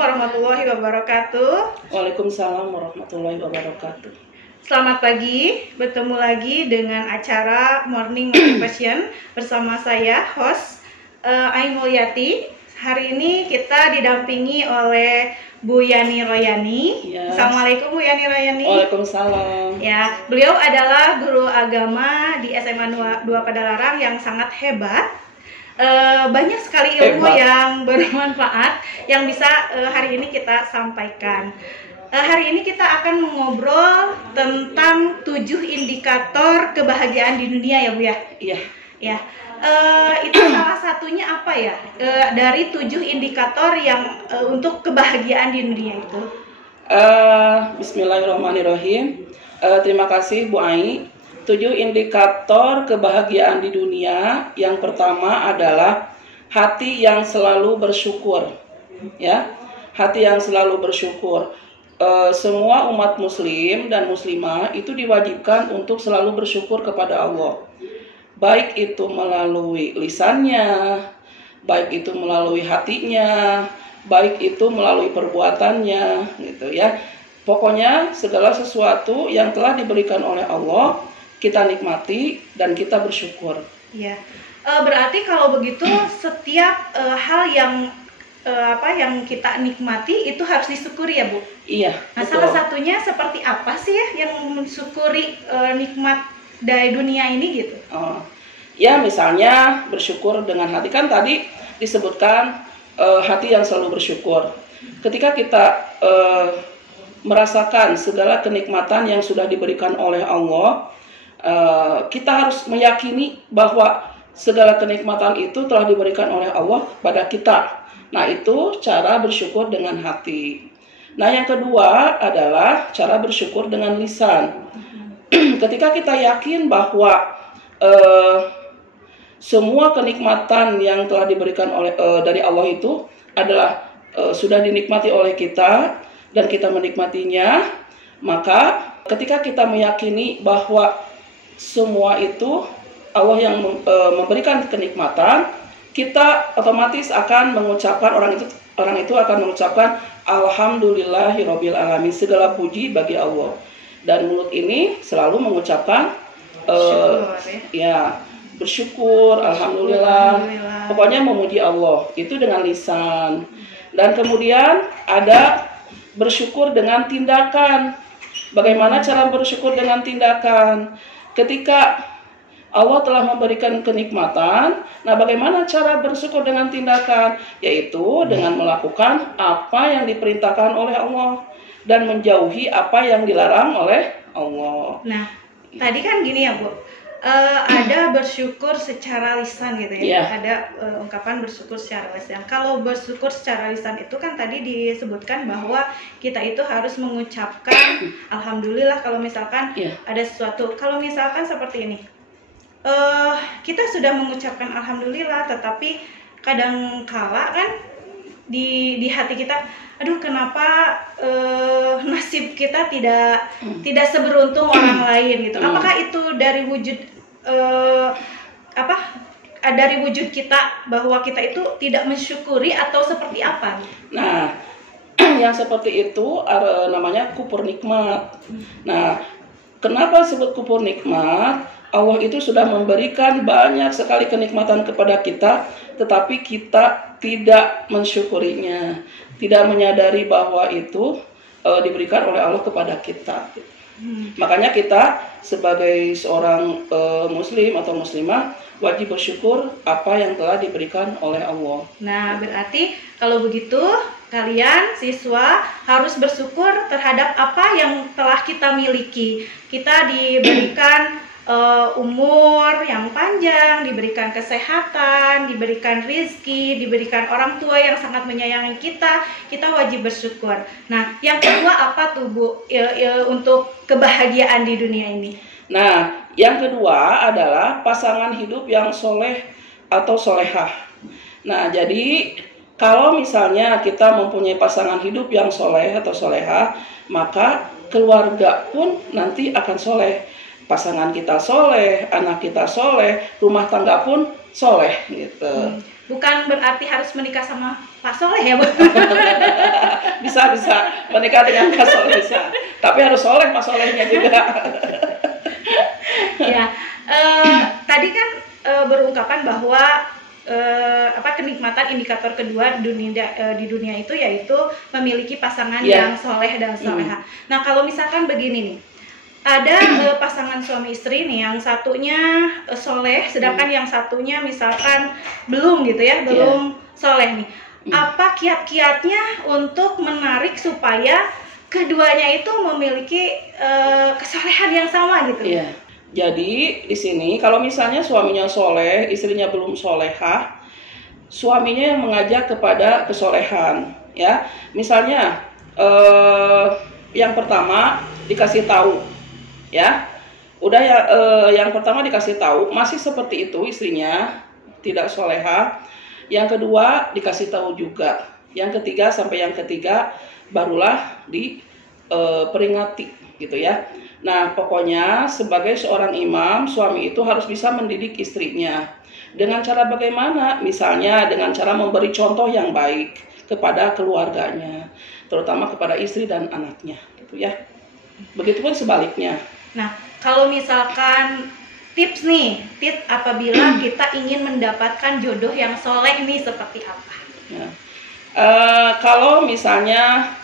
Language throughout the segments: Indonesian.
warahmatullahi wabarakatuh. Waalaikumsalam warahmatullahi wabarakatuh. Selamat pagi, bertemu lagi dengan acara Morning Motivation bersama saya, host Aing Mulyati. Hari ini kita didampingi oleh Bu Yani Royani. Yes. Assalamualaikum Bu Yani Royani. Waalaikumsalam. Ya, beliau adalah guru agama di SMA 2 Padalarang yang sangat hebat. Banyak sekali ilmu yang bermanfaat yang bisa hari ini kita sampaikan. Hari ini kita akan mengobrol tentang 7 indikator kebahagiaan di dunia ya Bu ya? Iya. Ya, itu salah satunya apa ya? Dari 7 indikator yang untuk kebahagiaan di dunia itu. Bismillahirrahmanirrahim. Terima kasih Bu Ai. 7 indikator kebahagiaan di dunia. Yang pertama adalah hati yang selalu bersyukur. Ya, hati yang selalu bersyukur. Semua umat muslim dan muslimah itu diwajibkan untuk selalu bersyukur kepada Allah. Baik itu melalui lisannya, baik itu melalui hatinya, baik itu melalui perbuatannya, gitu ya. Pokoknya segala sesuatu yang telah diberikan oleh Allah kita nikmati dan kita bersyukur. Ya, berarti kalau begitu setiap hal yang yang kita nikmati itu harus disyukuri ya Bu? Iya. Nah, betul. salah satunya seperti apa sih ya yang mensyukuri nikmat dari dunia ini gitu? Ya misalnya bersyukur dengan hati, kan tadi disebutkan hati yang selalu bersyukur. Ketika kita merasakan segala kenikmatan yang sudah diberikan oleh Allah, kita harus meyakini bahwa segala kenikmatan itu telah diberikan oleh Allah pada kita. Nah, itu cara bersyukur dengan hati. Nah, yang kedua adalah cara bersyukur dengan lisan. Ketika kita yakin bahwa semua kenikmatan yang telah diberikan oleh dari Allah itu adalah sudah dinikmati oleh kita dan kita menikmatinya, maka ketika kita meyakini bahwa semua itu Allah yang memberikan kenikmatan, kita otomatis akan mengucapkan, orang itu akan mengucapkan alhamdulillahirabbil alamin, segala puji bagi Allah. Dan mulut ini selalu mengucapkan bersyukur, alhamdulillah. Pokoknya memuji Allah itu dengan lisan. Dan kemudian ada bersyukur dengan tindakan. Bagaimana cara bersyukur dengan tindakan? Ketika Allah telah memberikan kenikmatan, nah bagaimana cara bersyukur dengan tindakan? Yaitu dengan melakukan apa yang diperintahkan oleh Allah dan menjauhi apa yang dilarang oleh Allah. Nah, tadi kan gini ya Bu, ada bersyukur secara lisan gitu ya, ada ungkapan bersyukur secara lisan. Kalau bersyukur secara lisan itu kan tadi disebutkan bahwa kita itu harus mengucapkan alhamdulillah kalau misalkan ada sesuatu. Kalau misalkan seperti ini, kita sudah mengucapkan alhamdulillah, tetapi kadang kala kan di hati kita, aduh kenapa nasib kita tidak seberuntung orang lain gitu. Apakah itu dari wujud dari wujud kita bahwa kita itu tidak mensyukuri atau seperti apa? Nah, yang seperti itu namanya kufur nikmat. Nah, kenapa disebut kufur nikmat? Allah itu sudah memberikan banyak sekali kenikmatan kepada kita, tetapi kita tidak mensyukurinya, tidak menyadari bahwa itu diberikan oleh Allah kepada kita. Makanya kita sebagai seorang muslim atau muslimah wajib bersyukur apa yang telah diberikan oleh Allah. Nah, berarti kalau begitu kalian siswa harus bersyukur terhadap apa yang telah kita miliki. Kita diberikan umur yang panjang, diberikan kesehatan, diberikan rizki, diberikan orang tua yang sangat menyayangi kita wajib bersyukur. Nah, yang kedua apa tuh Bu untuk kebahagiaan di dunia ini? Nah, yang kedua adalah pasangan hidup yang soleh atau solehah. Nah, jadi kalau misalnya kita mempunyai pasangan hidup yang soleh atau solehah, maka keluarga pun nanti akan soleh. Pasangan kita soleh, anak kita soleh, rumah tangga pun soleh gitu. Bukan berarti harus menikah sama Pak Soleh ya, Bu? Bisa menikah dengan Pak Soleh bisa. Tapi harus soleh Pak Solehnya juga. Ya, tadi kan berungkapan bahwa kenikmatan indikator kedua di dunia itu yaitu memiliki pasangan yang soleh dan soleha. Nah, kalau misalkan begini nih, ada pasangan suami istri nih, yang satunya soleh, sedangkan yang satunya misalkan belum gitu ya, belum soleh nih. Apa kiat-kiatnya untuk menarik supaya keduanya itu memiliki kesolehan yang sama gitu? Iya. Jadi di sini kalau misalnya suaminya soleh, istrinya belum solehah, suaminya yang mengajak kepada kesolehan, ya. Misalnya yang pertama dikasih tahu, ya. Udah ya, yang pertama dikasih tahu masih seperti itu istrinya tidak solehah. Yang kedua dikasih tahu juga. Yang ketiga sampai yang ketiga barulah diperingati, gitu ya. Nah, pokoknya sebagai seorang imam, suami itu harus bisa mendidik istrinya. Dengan cara bagaimana? Misalnya dengan cara memberi contoh yang baik kepada keluarganya, terutama kepada istri dan anaknya, gitu ya. Begitupun sebaliknya. Nah, kalau misalkan tips apabila kita ingin mendapatkan jodoh yang soleh nih seperti apa? Nah, kalau misalnya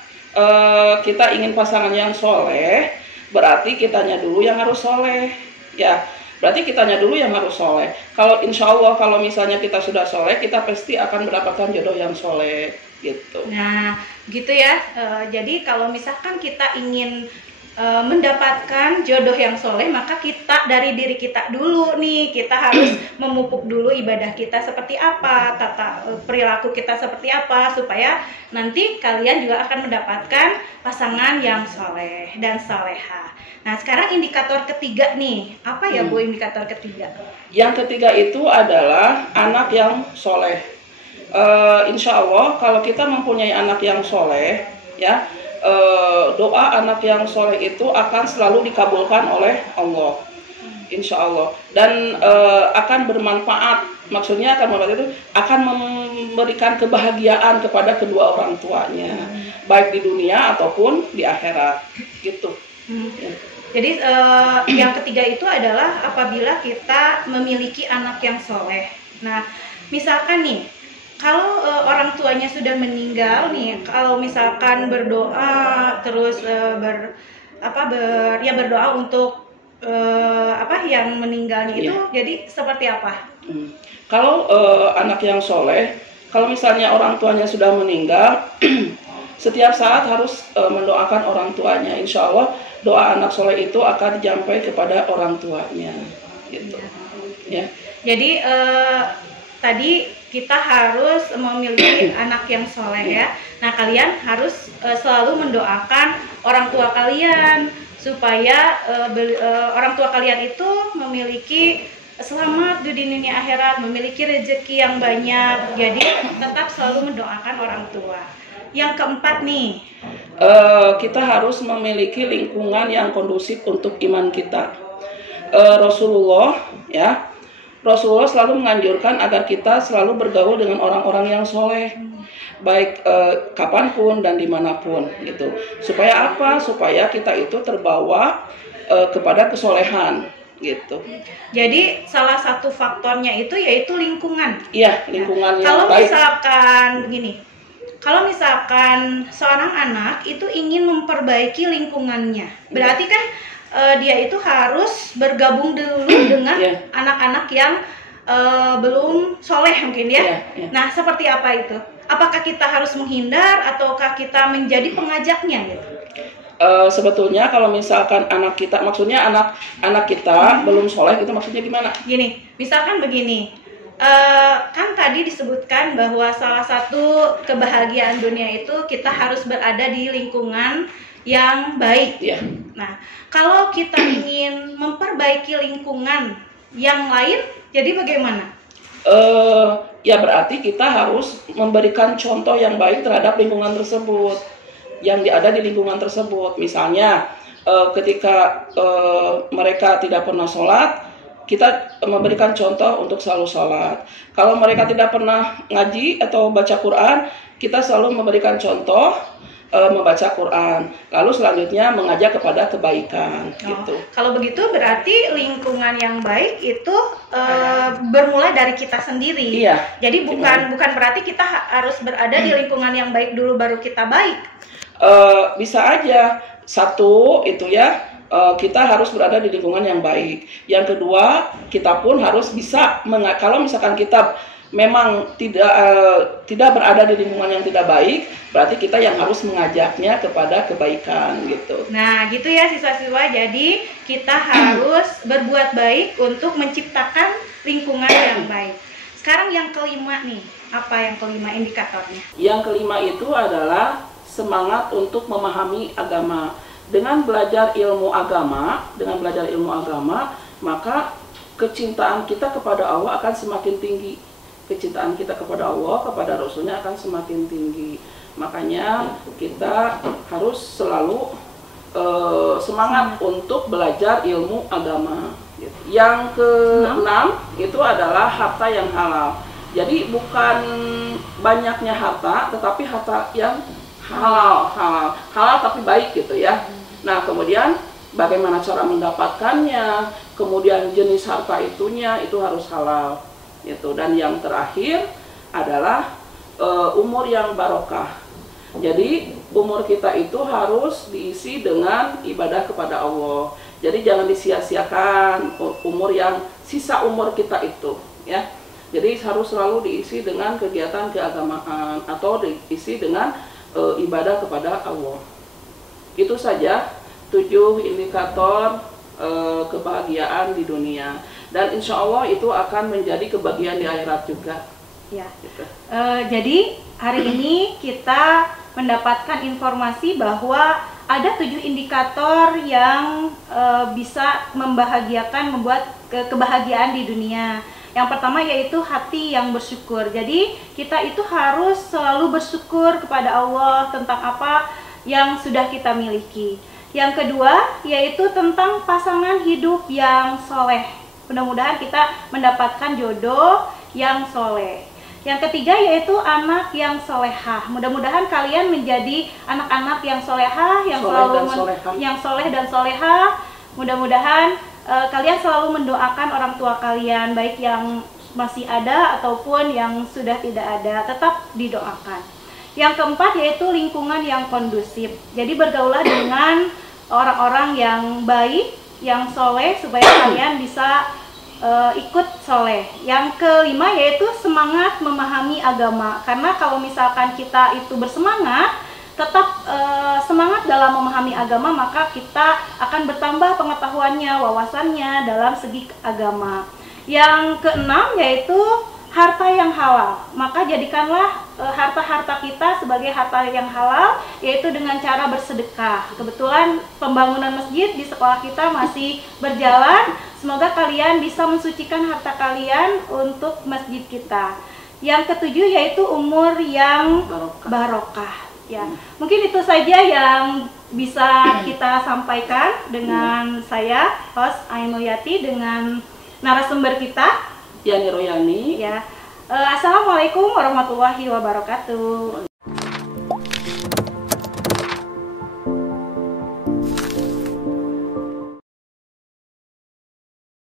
kita ingin pasangan yang soleh, berarti kitanya dulu yang harus soleh, ya. Berarti kitanya dulu yang harus soleh. Kalau insya Allah kalau misalnya kita sudah soleh, kita pasti akan mendapatkan jodoh yang soleh, gitu. Nah, gitu ya. Jadi kalau misalkan kita ingin mendapatkan jodoh yang soleh, maka kita dari diri kita dulu nih, kita harus memupuk dulu ibadah kita seperti apa, tata perilaku kita seperti apa, supaya nanti kalian juga akan mendapatkan pasangan yang soleh dan soleha. Nah, sekarang indikator ketiga nih, apa ya Bu indikator ketiga? Yang ketiga itu adalah anak yang soleh. Insya Allah kalau kita mempunyai anak yang soleh, ya, doa anak yang soleh itu akan selalu dikabulkan oleh Allah, insya Allah, dan akan bermanfaat. Maksudnya akan memberikan kebahagiaan kepada kedua orang tuanya, baik di dunia ataupun di akhirat, gitu. Ya. Jadi yang ketiga itu adalah apabila kita memiliki anak yang soleh. Nah, misalkan nih, kalau orang tuanya sudah meninggal nih, kalau misalkan berdoa terus berdoa untuk yang meninggalnya itu, jadi seperti apa? Kalau anak yang soleh, kalau misalnya orang tuanya sudah meninggal, setiap saat harus mendoakan orang tuanya. Insya Allah doa anak soleh itu akan dijampai kepada orang tuanya, gitu. Ya. Jadi tadi kita harus memiliki anak yang soleh ya. Nah, kalian harus selalu mendoakan orang tua kalian supaya orang tua kalian itu memiliki selamat di dunia akhirat, memiliki rezeki yang banyak. Jadi tetap selalu mendoakan orang tua. Yang keempat nih, kita harus memiliki lingkungan yang kondusif untuk iman kita. Rasulullah selalu menganjurkan agar kita selalu bergaul dengan orang-orang yang soleh, baik kapanpun dan dimanapun, gitu. Supaya apa? Supaya kita itu terbawa kepada kesolehan, gitu. Jadi salah satu faktornya itu yaitu lingkungan. Iya, lingkungan yang kalau baik. Kalau misalkan seorang anak itu ingin memperbaiki lingkungannya, berarti kan dia itu harus bergabung dulu dengan anak-anak yang belum soleh mungkin ya. Nah, seperti apa itu? Apakah kita harus menghindar ataukah kita menjadi pengajaknya gitu? Sebetulnya kalau misalkan anak kita, maksudnya anak kita belum soleh itu maksudnya gimana? Gini, misalkan begini. Kan tadi disebutkan bahwa salah satu kebahagiaan dunia itu kita harus berada di lingkungan yang baik. Nah, kalau kita ingin memperbaiki lingkungan yang lain, jadi bagaimana? Ya berarti kita harus memberikan contoh yang baik terhadap lingkungan tersebut, yang ada di lingkungan tersebut. Misalnya ketika mereka tidak pernah sholat, kita memberikan contoh untuk selalu sholat. Kalau mereka tidak pernah ngaji atau baca Quran, kita selalu memberikan contoh membaca Quran, lalu selanjutnya mengajak kepada kebaikan. Gitu. Kalau begitu berarti lingkungan yang baik itu bermula dari kita sendiri. Iya. Jadi bukan berarti kita harus berada di lingkungan yang baik dulu baru kita baik. Bisa aja. Satu itu ya, kita harus berada di lingkungan yang baik. Yang kedua, kita pun harus bisa kalau misalkan kita memang tidak berada di lingkungan yang tidak baik, berarti kita yang harus mengajaknya kepada kebaikan gitu. Nah, gitu ya siswa-siswa. Jadi kita harus berbuat baik untuk menciptakan lingkungan yang baik. Sekarang yang kelima nih, apa yang kelima indikatornya? Yang kelima itu adalah semangat untuk memahami agama. Dengan belajar ilmu agama, maka kecintaan kita kepada Allah akan semakin tinggi. Kecintaan kita kepada Allah, kepada Rasulnya akan semakin tinggi. Makanya kita harus selalu semangat untuk belajar ilmu agama. Yang keenam itu adalah harta yang halal. Jadi bukan banyaknya harta, tetapi harta yang halal tapi baik gitu ya. Nah, kemudian bagaimana cara mendapatkannya, kemudian jenis harta itu harus halal. Gitu. Dan yang terakhir adalah umur yang barokah. Jadi umur kita itu harus diisi dengan ibadah kepada Allah. Jadi jangan disia-siakan sisa umur kita itu, ya. Jadi harus selalu diisi dengan kegiatan keagamaan atau diisi dengan ibadah kepada Allah. Itu saja 7 indikator kebahagiaan di dunia. Dan insya Allah itu akan menjadi kebahagiaan di akhirat juga. Ya. Gitu. Jadi hari ini kita mendapatkan informasi bahwa ada 7 indikator yang bisa membuat kebahagiaan di dunia. Yang pertama yaitu hati yang bersyukur. Jadi kita itu harus selalu bersyukur kepada Allah tentang apa yang sudah kita miliki. Yang kedua yaitu tentang pasangan hidup yang soleh. Mudah-mudahan kita mendapatkan jodoh yang soleh. Yang ketiga yaitu anak yang solehah. Mudah-mudahan kalian menjadi anak-anak yang solehah, yang soleh dan solehah. Mudah-mudahan kalian selalu mendoakan orang tua kalian, baik yang masih ada ataupun yang sudah tidak ada, tetap didoakan. Yang keempat yaitu lingkungan yang kondusif. Jadi bergaulah dengan orang-orang yang baik, yang soleh, supaya kalian bisa ikut soleh. Yang kelima yaitu semangat memahami agama. Karena kalau misalkan kita itu bersemangat, tetap semangat dalam memahami agama, maka kita akan bertambah pengetahuannya, wawasannya dalam segi agama. Yang keenam yaitu harta yang halal. Maka jadikanlah harta-harta kita sebagai harta yang halal, yaitu dengan cara bersedekah. Kebetulan pembangunan masjid di sekolah kita masih berjalan. Semoga kalian bisa mensucikan harta kalian untuk masjid kita. Yang ketujuh yaitu umur yang barokah. Ya, mungkin itu saja yang bisa kita sampaikan dengan saya, host Ainulyati, dengan narasumber kita Yani Royani. Ya. Assalamualaikum warahmatullahi wabarakatuh.